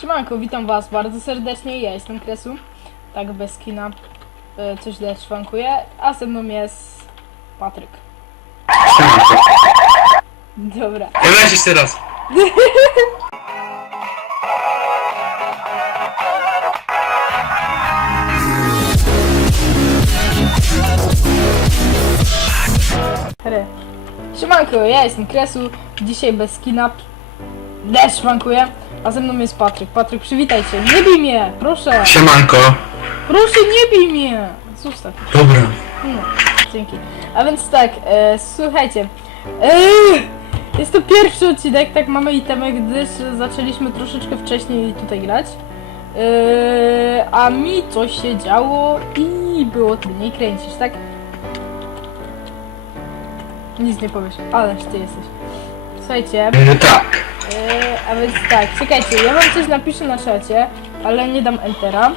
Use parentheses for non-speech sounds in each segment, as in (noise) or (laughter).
Siemanko, witam was bardzo serdecznie, ja jestem Kresu, tak bez kina, e, coś źle szwankuje, a ze mną jest Patryk. Dobra, Ja weź jeszcze raz. Re. Siemanko, ja jestem Kresu, dzisiaj bez kina, też szwankuje, a ze mną jest Patryk. Patryk, przywitaj się, nie bij mnie, proszę, Siemanko. proszę nie bij mnie. Zostaw. Dobra. No, dzięki. A więc tak, e, słuchajcie. E, jest to pierwszy odcinek, tak mamy itemy, gdyż zaczęliśmy troszeczkę wcześniej tutaj grać. E, a mi coś się działo i było trudniej kręcić, tak? Nic nie powiesz, ależ ty jesteś. Słuchajcie, No tak. A więc tak, czekajcie, ja wam coś napiszę na czacie, ale nie dam entera.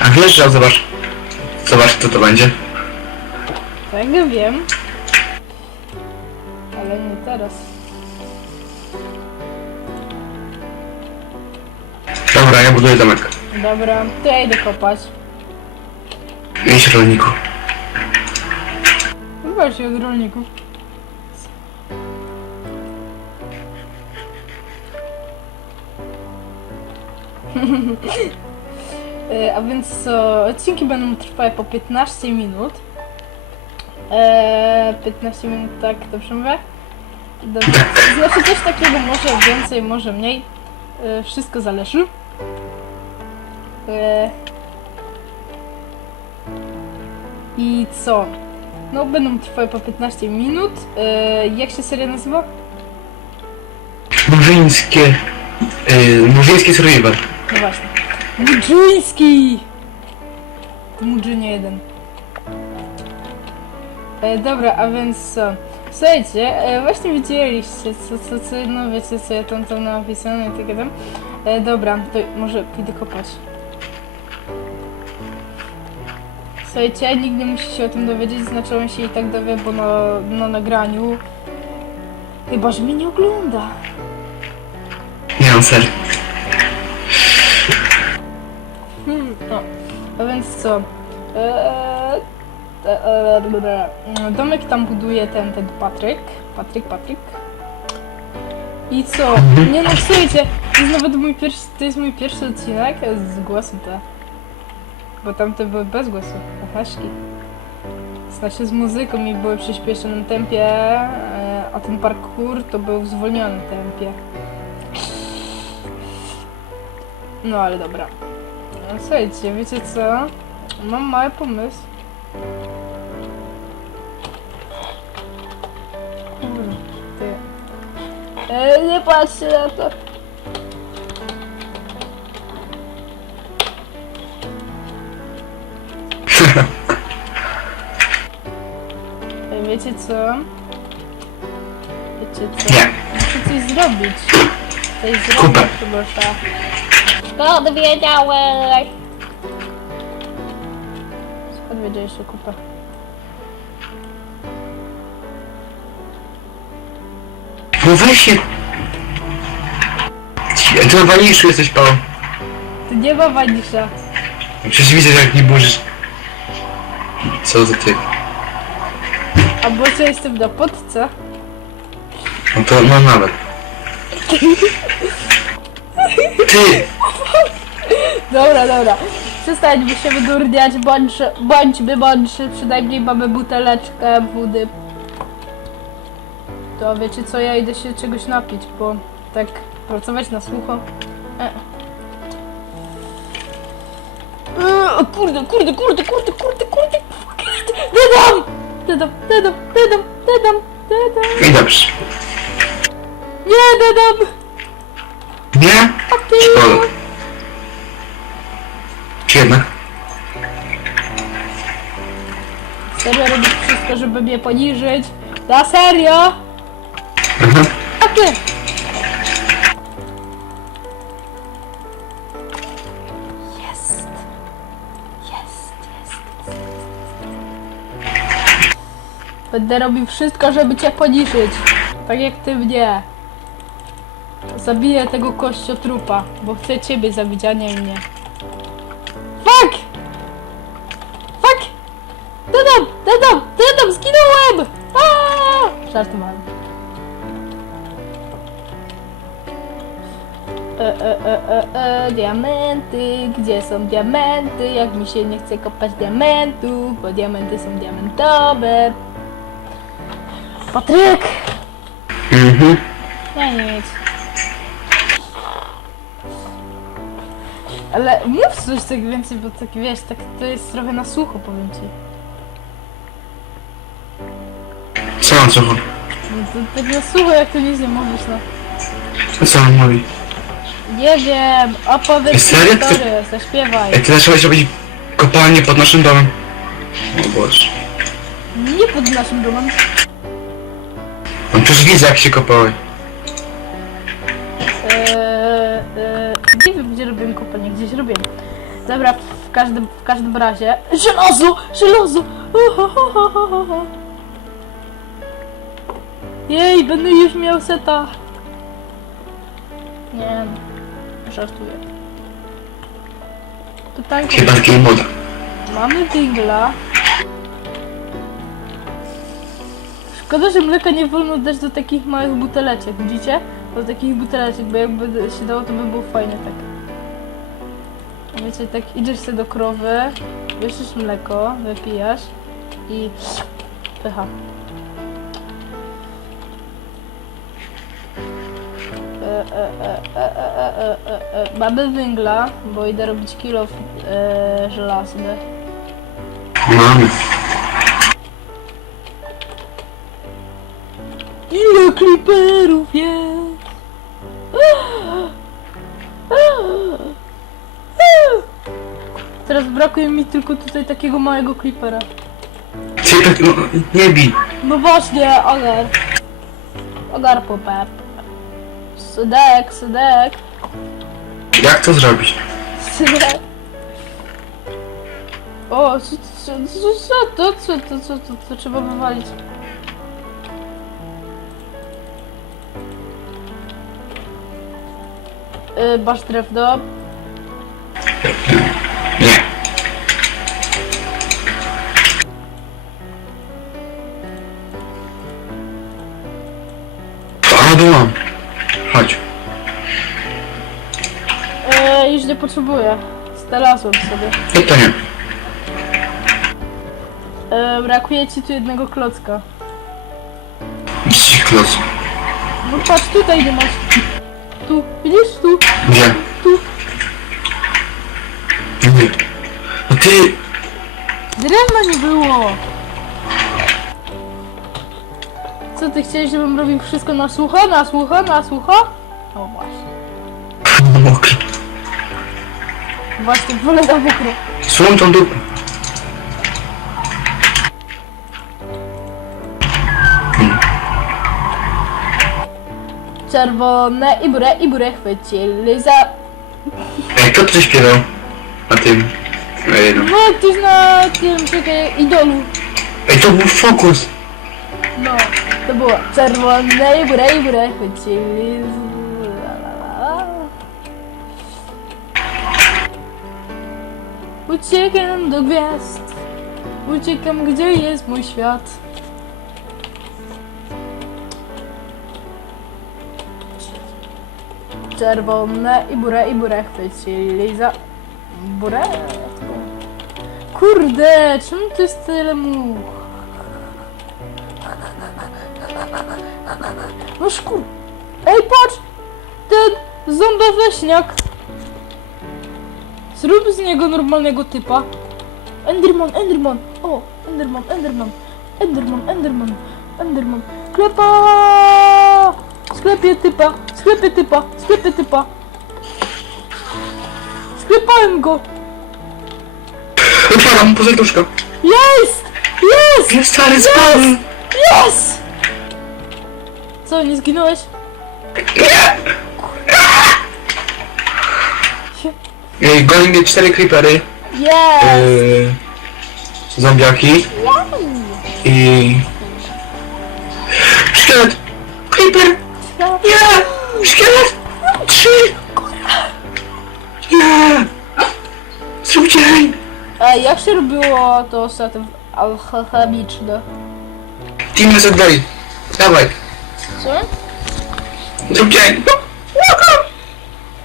A wiesz, że zobacz. Zobacz, co to będzie. Tak, wiem. Ale nie teraz. Dobra, ja buduję domek. Dobra, to ja idę kopać. Idź rolniku. Wybaczcie od rolników. (laughs) E, A więc co, odcinki będą trwały po 15 minut. Eee, 15 minut, tak, dobrze mówię? Dobrze. Znaczy coś takiego, może więcej, może mniej. E, wszystko zależy. E, I co? No, będą trwały po 15 minut. E, jak się seria nazywa? Murzyńskie... Yy, murzyński survival. No właśnie. Mudrzyński! To Mudrzynie jeden. E, dobra, a więc co? Słuchajcie, e, właśnie widzieliście, co, co, co, no wiecie co ja tam tam napisane i tak. E, dobra, to może pójdę kopać. Słuchajcie, nikt nie musi się o tym dowiedzieć, znaczy on się i tak dowie, bo na, na nagraniu. Chyba, że mnie nie ogląda. Nie mam ser. Hmm, no. A więc co? Eee, e, dobra. Domek tam buduje ten, ten Patryk. Patryk, Patryk. I co? Nie no, słuchajcie, to jest nawet mój pierwszy, to jest mój pierwszy odcinek z głosem te. Bo tamte były bez głosu, haszki. Znaczy z muzyką i były w przyspieszonym tempie, e, a ten parkour to był w zwolnionym tempie. No ale dobra. No, Słuchajcie, wiecie co? Mam mały pomysł. Kurde, ty. E, nie patrzcie na to. Wiecie co? Wiecie co? Nie. Muszę coś zrobić. Coś Kupę. zrobić, proszę. Skąd wiedziałeś? Skąd wiedziałeś, że kupę? No weź się... Ty na waniszu jesteś, Paweł. Tu nie ma wanisza. Przecież widzę, jak nie burzysz. Co za ty? A bo co jestem na podce? No to mam nawet. Ty! Dobra, dobra. Przestańmy się wydurniać, bądź, bądźmy mądrzy. Przynajmniej mamy buteleczkę wody. To wiecie co, ja idę się czegoś napić, bo tak pracować na słucho. E. E, kurde, kurde, kurde, kurde, kurde. Dedam! Dedam, dedam, dedam, dedam. I dobrze. Nie, dedam! Nie? Szkoda. Czy jednak? Serio robisz wszystko, żeby mnie poniżyć? Na serio? Mhm. A ty? Będę robił wszystko, żeby cię poniżyć. Tak jak ty mnie. Zabiję tego kościotrupa, bo chcę ciebie zabić, a nie mnie. Fuck! Fuck! Dedam! Dedam! Dedam! Zginąłem! Aaaa! Żartowałem. E, e, e, e, e, diamenty, gdzie są diamenty? Jak mi się nie chce kopać diamentów, bo diamenty są diamentowe. Patryk! Mhm. Nie, nic. Ale mów coś tak więcej, bo tak wiesz, tak to jest trochę na sucho, powiem ci. Co on co? No to tak na sucho, jak to nic nie mówisz, no. Co on mówi? Nie wiem, opowiedz Serio? historię, zaśpiewaj. Ty zacząłeś robić kopalnię pod naszym domem. O Boże. Nie pod naszym domem. On przecież widzę jak się kopałeś. Eee, eee, nie wiem, gdzie robiłem kopalnię, gdzieś robiłem. Dobra, w każdym, w każdym razie... Żelazo! Żelazo! Uhohohoho. Jej, będę już miał seta. Nie, żartuję. Pytanko, Chyba takiej moda. mamy dingla. Szkoda, że mleka nie wolno dać do takich małych buteleczek, widzicie? Do takich buteleczek, bo jakby się dało, to by było fajnie tak. Wiecie, tak idziesz sobie do krowy, bierzesz mleko, wypijasz i pycha. E, e, e, e. Mamy węgla, bo idę robić kilo e, żelazny. Ile kliperów jest? Teraz brakuje mi tylko tutaj takiego małego klipera. Ty tak, no, nie bij. No właśnie, ogar. Ogar popep. Sudek, sudek, Jak to zrobić? sudek. O, co, co, co, co, to, co, to, co, to, to trzeba wywalić. Yy, masz drewno. Nie. Mam. Chodź. Yy, już nie potrzebuję. Znalazłem sobie. No to nie. Yy, brakuje ci tu jednego klocka. Dziś kloc. No patrz, tutaj nie masz. Widzisz? Tu, Gdzie? tu. Nie. No ty... Drewna nie było! Co ty chciałeś, żebym robił wszystko na sucho, na sucho, na sucho? O właśnie. (laughs) Mokry. Właśnie, wolę na mokro. Słon tą dupę. Czerwone i burę, i burę chwycili za... Ej, kto to śpiewał? Na tym... Ej, no. No, ktoś na tym, czekaj, idolu. Ej, to był fokus. No, to było czerwone i burę, i burę chwycili z... La, la, la. Uciekam do gwiazd. Uciekam, gdzie jest mój świat. Czerwone i burę, i burę chwycili za... Burę? Kurde, czemu to jest tyle much? No. Ej, patrz! Ten zomboweśniak! Zrób z niego normalnego typa. Enderman, Enderman! O, Enderman, Enderman! Enderman, Enderman! Enderman! Klepa! Sklepie typa! Sklepie typa! Sklepie typa! Sklepałem go! Wypalam, pozetuszka. Jest! Jest! Nie, stary, spadł. Yes! Co, nie zginąłeś? Nie! Ej, goni mnie cztery creepery. Yes! Yy, zombiaki i Szkielet! Creeper! Nie! Szkielet! Trzy! Nie! Dzień! A jak się robiło to ostatnio alchemiczne? Team jest dalej. Dawaj. Co? Zrób dzień!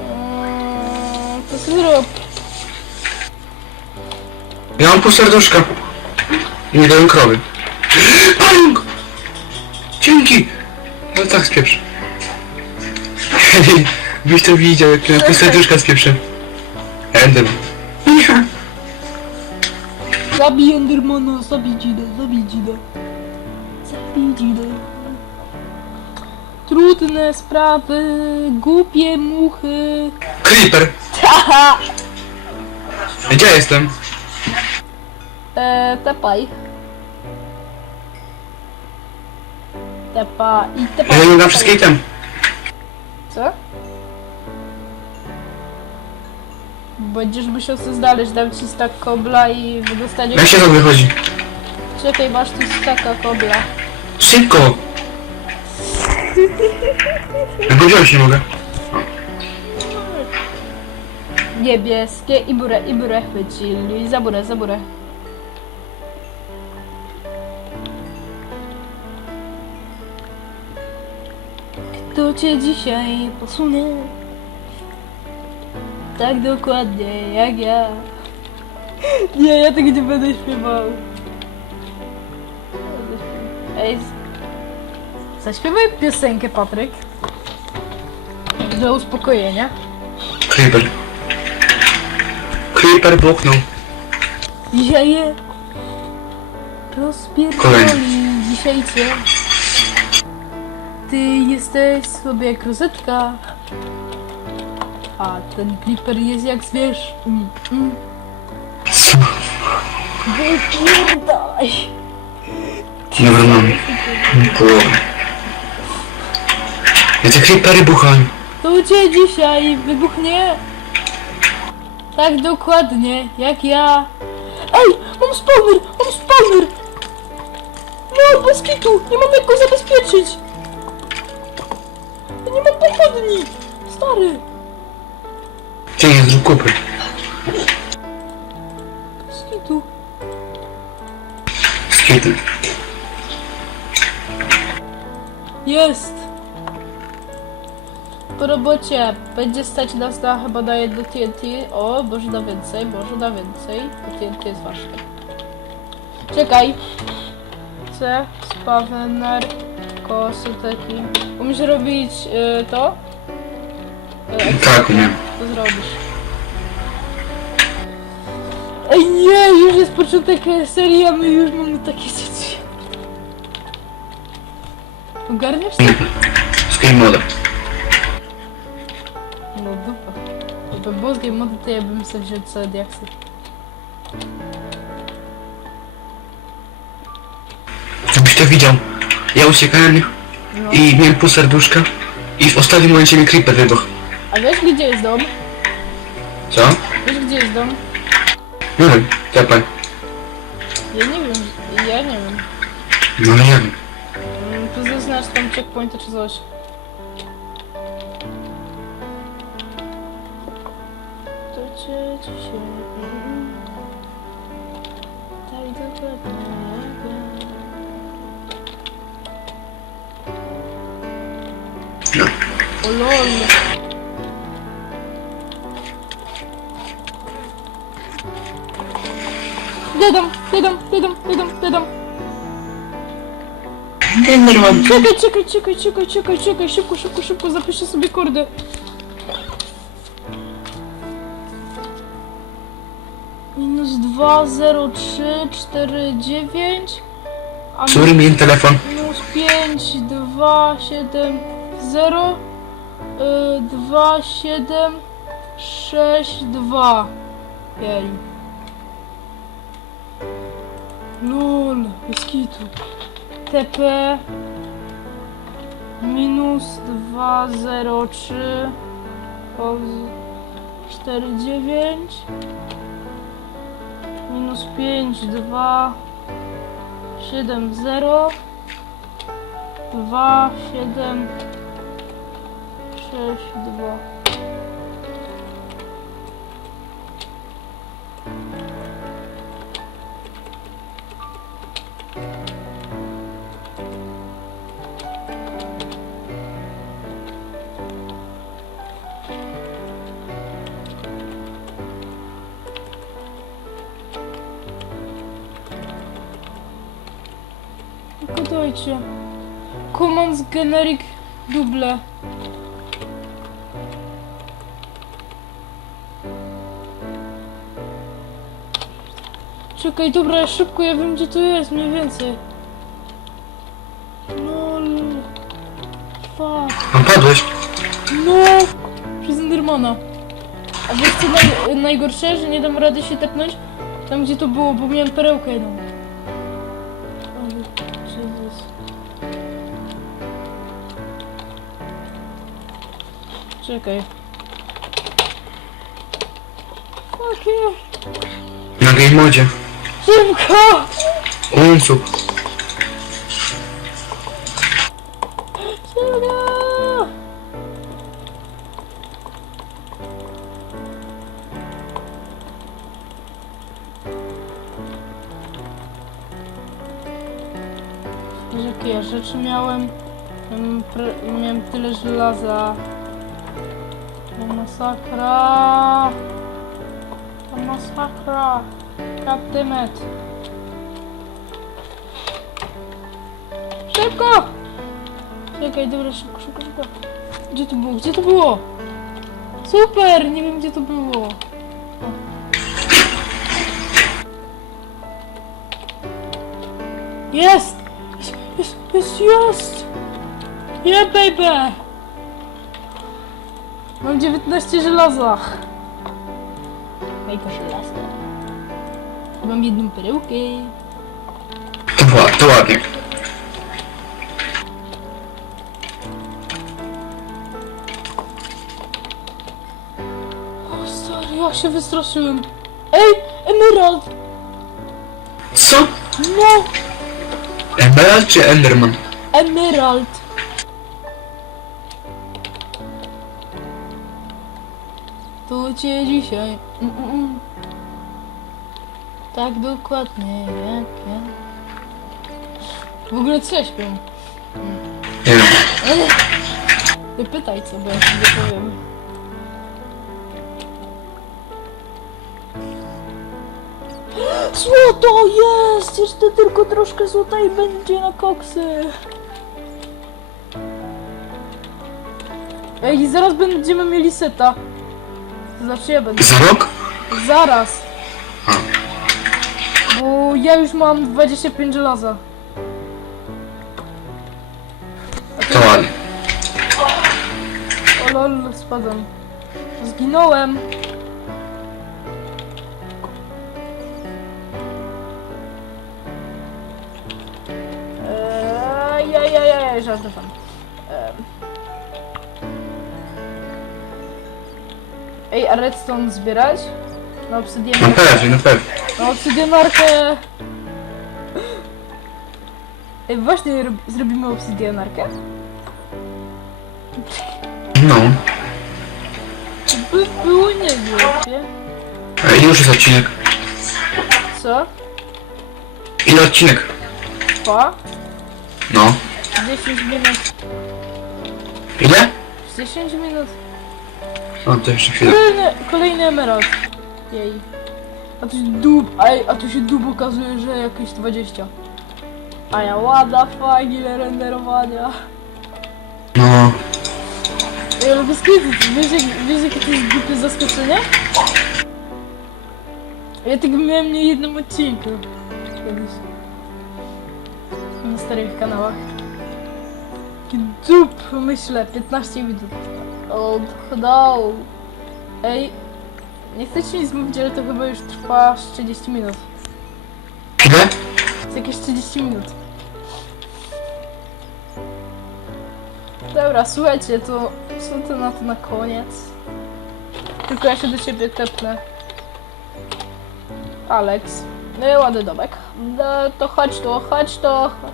Mm, to co zrób? Ja mam pół serduszka. I nie dałem krowy. Pająk! Dzięki! No tak spieprz. Byś to widział, jak na pół serduszka spieprzę. Ender. Nie. Zabij Endermana, zabij dzidę, zabij dzidę. Zabij. Trudne sprawy, głupie muchy. Creeper! Haha! Gdzie jestem? Eee, tepaj. Tepa i tepa. Ja nie dam wszystkie item. Co? Będziesz musiał sobie znaleźć, dam ci stak kobla i. Jak się to wychodzi? Czekaj, masz tu staka kobla. Szybko! Go wziąć nie mogę. Niebieskie i burę, i burę chwycili. Za burę, za burę. Kto cię dzisiaj posunie? Tak dokładnie jak ja. Nie, ja tego nie będę śpiewał. Ej, zaśpiewaj piosenkę, Patryk. Do uspokojenia. Creeper. Creeper buchnął. Dzisiaj je rozpierdoli, dzisiaj cię. Ty jesteś sobie jak rozetka, a ten creeper jest jak zwierz. Mm, mm. Wypierdalaj. Dobra, mam. Ja te creepery buchają. To cię dzisiaj wybuchnie. Tak dokładnie, jak ja. Ej, mam spawner, mam spawner. No, bez kitu, nie mam jak go zabezpieczyć. Ja nie mam pochodni. Stary. Ty nie zrób kupy. Bez kitu. Skity. Jest. Po robocie będzie stać nas na chyba na jedno TNT. O, może na więcej, może na więcej. Bo TNT jest ważne. Czekaj. C, spawener, kosy taki. Umiesz robić y, to? Y, Tak, nie. co zrobisz? Ej nie, już jest początek serii, a my już mamy takie rzeczy. Ogarniasz to? Z game moda. No dupa. Gdyby było z game mody, to ja bym sobie wziął całe diaksy. Żebyś to widział. Ja uciekałem No. i miałem pół serduszka. I w ostatnim momencie mi creeper wybuchł. A wiesz gdzie jest dom? Co? Wiesz gdzie jest dom? Nie wiem, tepaj. Ja nie wiem, ja nie wiem. No ale jak? Mm, Tu zaznacz tam checkpointy czy coś. To cię dzisiaj... mm, Tak dokładnie O lol. Dedam, dedam, dedam, dedam, dedam. Enderman. Czekaj, czekaj, czekaj, czekaj, czekaj, czekaj, szybko, szybko, szybko, zapiszę sobie kordy. Minus 2, 0, 3, 4, 9. A Który miałem telefon? minus 5, 2, 7, 0, 2, 7, 6, 2. Jej. Lol, bez kitu. TP minus 2, 0, 3, 4, 9 minus 5, 2, 7, 0 2, 7, 6, 2. Gadajcie. Commons generic duble. Czekaj, dobra, szybko, ja wiem gdzie to jest, mniej więcej. No, fuck. A padłeś? No! Przez Endermana. A wiesz co naj, najgorsze, że nie dam rady się tepnąć tam gdzie to było, bo miałem perełkę jedną. Ale, Jezus. Czekaj. You. Na game modzie. Szybko! Unsub. Szybko! Jakie ja rzeczy miałem? Miałem, pre- miałem tyle żelaza. To masakra. To masakra. Goddammit. Szybko! Czekaj, dobra, szybko, szybko, szybko. Gdzie to było? Gdzie to było? Super! Nie wiem, gdzie to było. Jest! Jest, jest, jest! Yeah, baby! Mam 19 żelaza. Mega żelaza. Mam jedną perełkę. To, ła- to ładnie. O, stary, ja się wystraszyłem. Ej, emerald! Co? No, Emerald czy Enderman? emerald! Tu cię dzisiaj. Mm, mm, mm. Tak dokładnie jak ja. W ogóle co ja śpię? Nie wiem. Nie pytaj co, bo ja ci nie powiem. Złoto jest! Jeszcze tylko troszkę złota i będzie na koksy. Ej, zaraz będziemy mieli seta. Znaczy ja będę. Za rok? Zaraz. Ja już mam 25 żelaza. To ładnie. O lol, spadam. Zginąłem. Eee, ja, ja, ja, ja, żartowam. Eee. Ej, a redstone zbierać? Na No obsydianarkę? pewnie, no pewnie. Na obsydianarkę... Ej, właśnie rob- zrobimy obsydianarkę? No. By było nie wiem. Ej, już jest odcinek. Co? Ile odcinek? Dwa? No. 10 minut. Ile? 10 minut. O, to jeszcze chwilę. Kolejny, kolejny emerald. Jej. A tu się dub, ej, a tu się dub okazuje, że jakieś 20. A ja łada fuck, ile renderowania. No. Ale bez kitu, wiesz, jak, wiesz jakie to jest głupie zaskoczenie? Ja tego miałem nie jednym odcinku. Kiedyś. Na starych kanałach. Taki dup, myślę, 15 minut. O, no. Ej, nie chcecie nic mówić, ale to chyba już trwa z 30 minut. Ile? Z jakieś 30 minut. Dobra, słuchajcie, to co to na to na koniec? Tylko ja się do ciebie tepnę. Alex. No i ładny domek. No to chodź tu, chodź tu.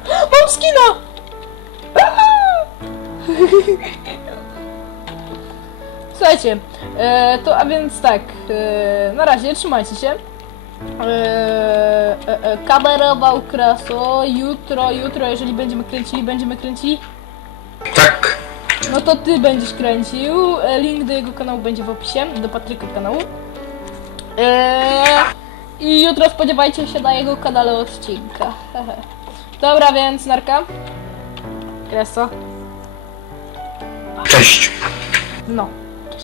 Mam skina! (laughs) (laughs) Słuchajcie, e, to a więc tak, e, na razie trzymajcie się. E, e, e, kamerował Kraso, jutro, jutro, jeżeli będziemy kręcili, będziemy kręcili, Tak. no to ty będziesz kręcił. E, Link do jego kanału będzie w opisie, do Patryka kanału. E, I jutro spodziewajcie się na jego kanale odcinka. (laughs) Dobra, więc narka. Kreso. Cześć. No.